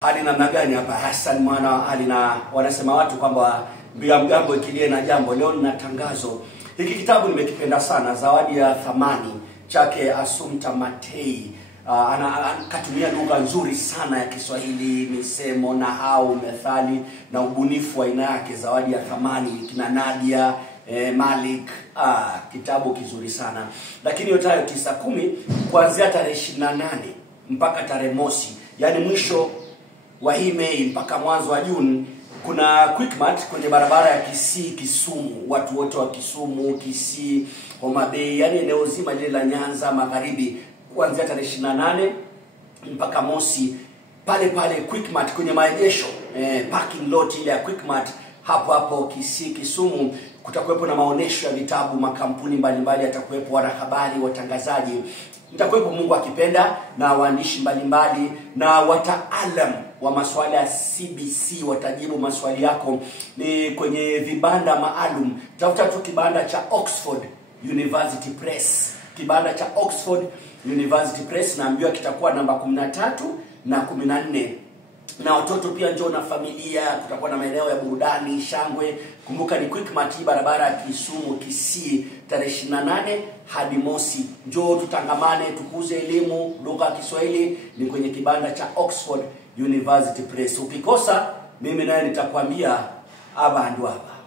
Hali namna gani hapa Hassan mwana Ali, na wanasema watu kwamba bila mgambo ikilie na jambo. Leo nina tangazo. Hiki kitabu nimekipenda sana, Zawadi ya Thamani chake Assumpta Matei. Katumia lugha nzuri sana ya Kiswahili, misemo, nahau, methali na ubunifu wa aina yake. Zawadi ya Thamani kina Nadia Malik. Kitabu kizuri sana. Lakini yote hayo 9-10 kuanzia tarehe 28 mpaka tarehe mosi, yani mwisho wa hii Mei mpaka mwanzo wa Juni, kuna Quickmart kwenye barabara ya Kisii Kisumu. Watu wote wa Kisumu, Kisii, Homa Bay, yani eneo zima lile la Nyanza Magharibi, kuanzia tarehe 28 mpaka mosi, pale Quickmart kwenye maegesho, parking lot ile ya Quickmart hapo Kisii Kisumu. Kutakuwepo na maonesho ya vitabu, makampuni mbalimbali yatakuwepo, wanahabari, watangazaji, mtakuwepo Mungu akipenda, na waandishi mbalimbali na wataalam wa masuala ya CBC watajibu maswali yako. Ni kwenye vibanda maalum. Tafuta tu kibanda cha Oxford University Press. Kibanda cha Oxford University Press, naambiwa kitakuwa namba 13 na 14. Na watoto pia njoo na familia, kutakuwa na maeneo ya burudani, shangwe. Kumbuka ni Quickmart, barabara ya Kisumu Kisii, tarehe 28 hadi mosi. Njoo tutangamane, tukuze elimu, lugha ya Kiswahili. Ni kwenye kibanda cha Oxford University Press. Ukikosa mimi naye nitakwambia aba ndo aba.